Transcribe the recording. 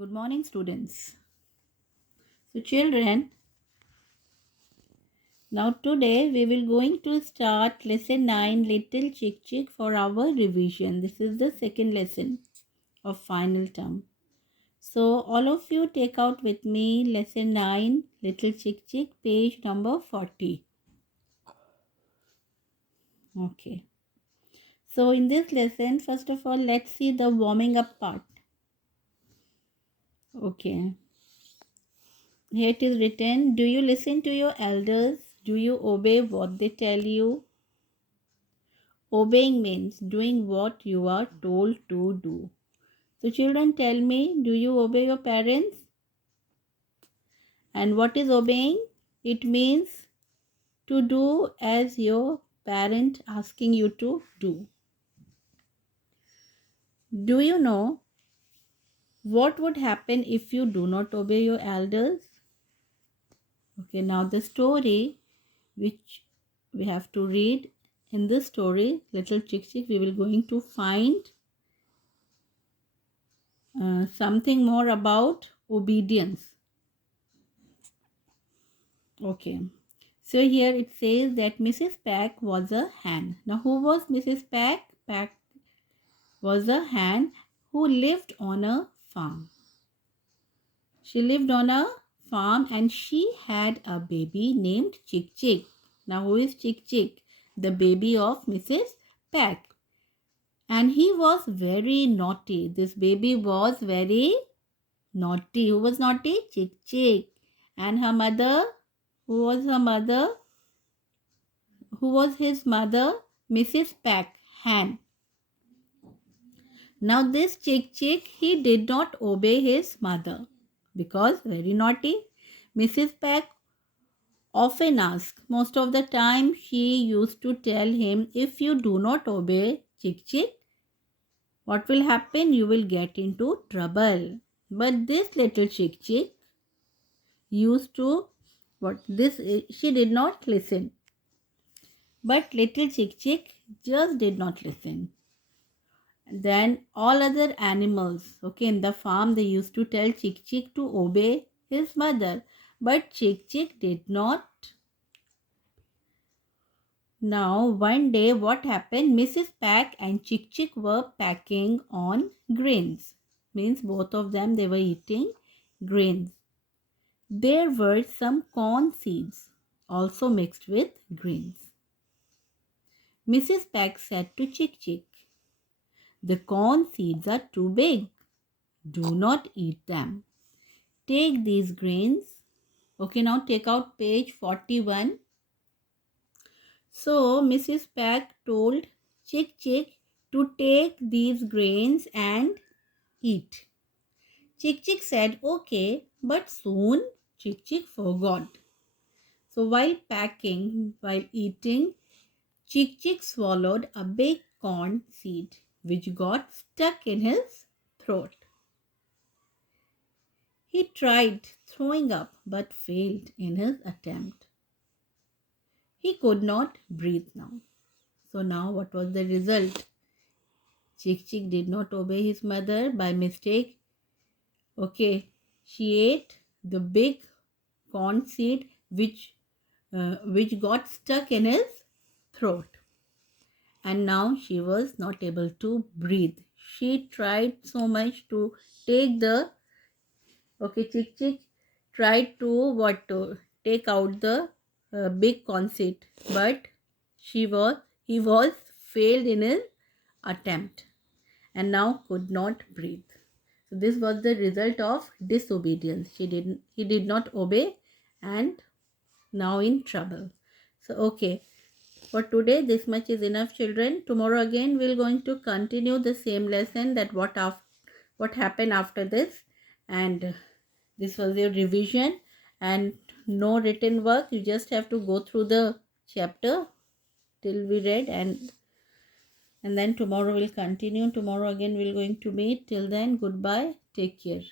Good morning, students. So, children, now today we will going to start lesson 9, Little Chick Chick, for our revision. This is the second lesson of final term. So, all of you take out with me lesson 9, Little Chick Chick, page number 40. Okay. So, in this lesson, first of all, let's see the warming up part. Okay. Here it is written, do you listen to your elders? Do you obey what they tell you? Obeying means doing what you are told to do. So children, tell me, do you obey your parents? And what is obeying? It means to do as your parent asking you to do. Do you know what would happen if you do not obey your elders? Okay, now the story which we have to read, in this story, Little Chick Chick, we will going to find something more about obedience. Okay. So here it says that Mrs. Pack was a hen. Now who was Mrs. Pack? Pack was a hen who lived on a farm. She lived on a farm and she had a baby named Chick Chick. Now who is Chick Chick? The baby of Mrs. Pack. And he was very naughty. This baby was very naughty. Who was naughty? Chick Chick. And her mother? Who was her mother? Who was his mother? Mrs. Pack, hen. Now this Chick Chick, he did not obey his mother because very naughty. Mrs. Pack often asked, most of the time she used to tell him, if you do not obey Chick Chick, what will happen? You will get into trouble. But this little Chick Chick used to, she did not listen. But little Chick Chick just did not listen. Then all other animals, okay, in the farm, they used to tell Chick Chick to obey his mother. But Chick Chick did not. Now, one day, what happened? Mrs. Pack and Chick Chick were packing on grains. Means both of them, they were eating grains. There were some corn seeds also mixed with grains. Mrs. Pack said to Chick Chick, the corn seeds are too big. Do not eat them. Take these grains. Okay, now take out page 41. So, Mrs. Pack told Chick Chick to take these grains and eat. Chick Chick said, okay, but soon Chick Chick forgot. So, while eating, Chick Chick swallowed a big corn seed which got stuck in his throat. He tried throwing up but failed in his attempt. He could not breathe now. So now what was the result? Chick Chick did not obey his mother by mistake. Okay, she ate the big corn seed which got stuck in his throat. And now she was not able to breathe. She tried so much to take the Chick Chick tried to take out the big conceit, but he was failed in his attempt and now could not breathe. So this was the result of disobedience. He did not obey and now in trouble. So okay, for today this much is enough, children. Tomorrow again we're going to continue the same lesson, that what happened after this, and this was your revision and no written work. You just have to go through the chapter till we read, and then tomorrow we'll continue. Tomorrow again we're going to meet. Till then, goodbye. Take care.